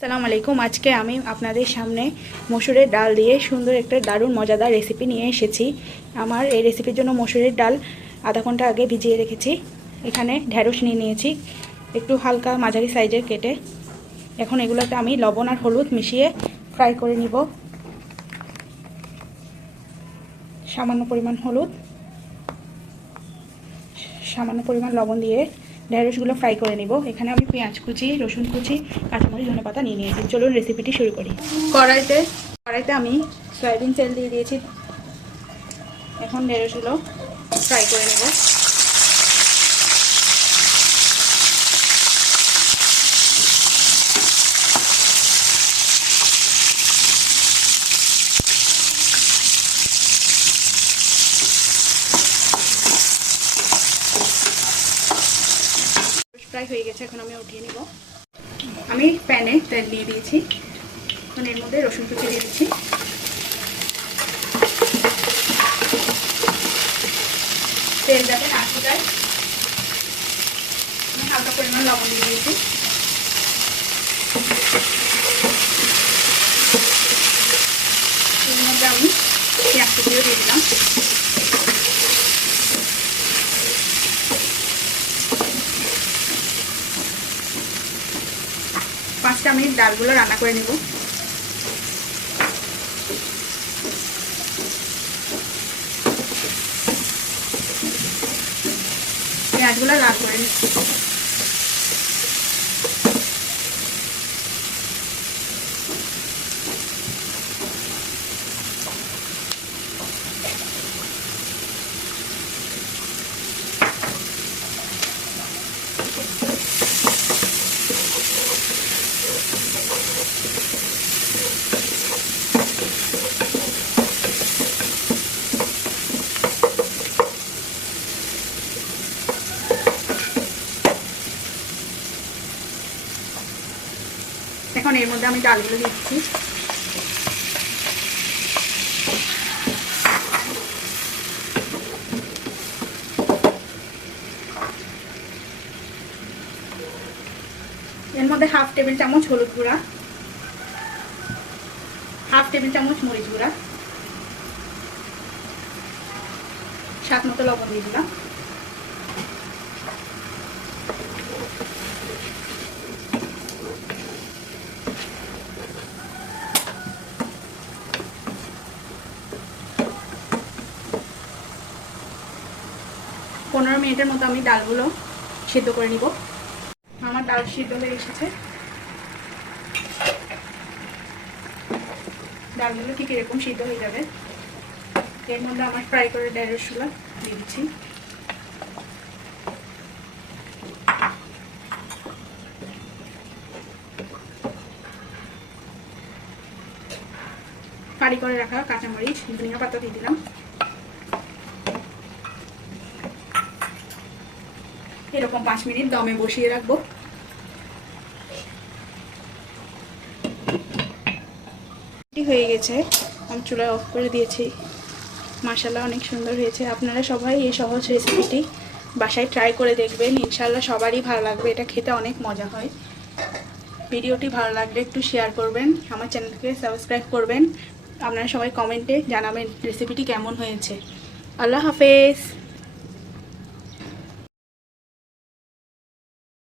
আসসালামু আলাইকুম। আজকে আমি আপনাদের সামনে মসুরের ডাল দিয়ে সুন্দর একটা দারুণ মজাদার রেসিপি নিয়ে এসেছি। আমার এই রেসিপির জন্য মসুরের ডাল আধা ঘণ্টা আগে ভিজিয়ে রেখেছি। এখানে ঢ্যাঁড়স নিয়ে নিয়েছি, একটু হালকা মাঝারি সাইজের কেটে। এখন এগুলোতে আমি লবণ আর হলুদ মিশিয়ে ফ্রাই করে নিব। সামান্য পরিমাণ হলুদ, সামান্য পরিমাণ লবণ দিয়ে ঢেঁড়সগুলো ফ্রাই করে নিব। এখানে আমি পেঁয়াজ কুচি, রসুন কুচি, কাঁচামরিচ, ধনে পাতা নিয়ে নিয়েছি। চলুন রেসিপিটি শুরু করি। কড়াইতে কড়াইতে আমি সয়াবিন তেল দিয়ে দিয়েছি। এখন ঢেঁড়সগুলো ফ্রাই করে নেব। ফ্রাই হয়ে গেছে, এখন আমি উঠিয়ে নিব। আমি প্যানে তেল দিয়ে দিয়েছি। এখন এর মধ্যে রসুন কুচি দিয়ে দিচ্ছি। তেল যাতে না যায় হালকা পরিমাণ লবণ দিয়ে দিয়েছি। এর মধ্যে আমি পেঁয়াজ দিয়ে দিলাম। পাঁচটা মিনিট ডালগুলো রান্না করে নেব। পেঁয়াজগুলো লাল করে নিচ্ছি। এখন এর মধ্যে আমি ডালগুলো দিচ্ছি। এর মধ্যে হাফ টেবিল চামচ হলুদ গুঁড়া, হাফ টেবিল চামচ মরিচ গুঁড়া, স্বাদ মতো লবণ দিয়ে দিলাম। পনেরো মিনিটের মতো আমি ডালগুলো সিদ্ধ করে নিব। আমার ডাল সিদ্ধ হয়ে এসেছে। ডালগুলো ঠিক এরকম সিদ্ধ হয়ে যাবে। এর মধ্যে আমার ফ্রাই করে ঢেঁড়সগুলো দিয়ে দিচ্ছি। ফাড়ি করে রাখা কাঁচামরিচ, ধনিয়া পাতা দিয়ে দিলাম। এরকম পাঁচ মিনিট দমে বসিয়ে রাখব। হয়ে গেছে। আমি চুলা অফ করে দিয়েছি। মাসাল্লাহ অনেক সুন্দর হয়েছে। আপনারা সবাই এই সহজ রেসিপিটি বাসায় ট্রাই করে দেখবেন। ইনশাল্লাহ সবারই ভালো লাগবে। এটা খেতে অনেক মজা হয়। ভিডিওটি ভালো লাগলে একটু শেয়ার করবেন। আমার চ্যানেলকে সাবস্ক্রাইব করবেন। আপনারা সবাই কমেন্টে জানাবেন রেসিপিটি কেমন হয়েছে। আল্লাহ হাফেজ!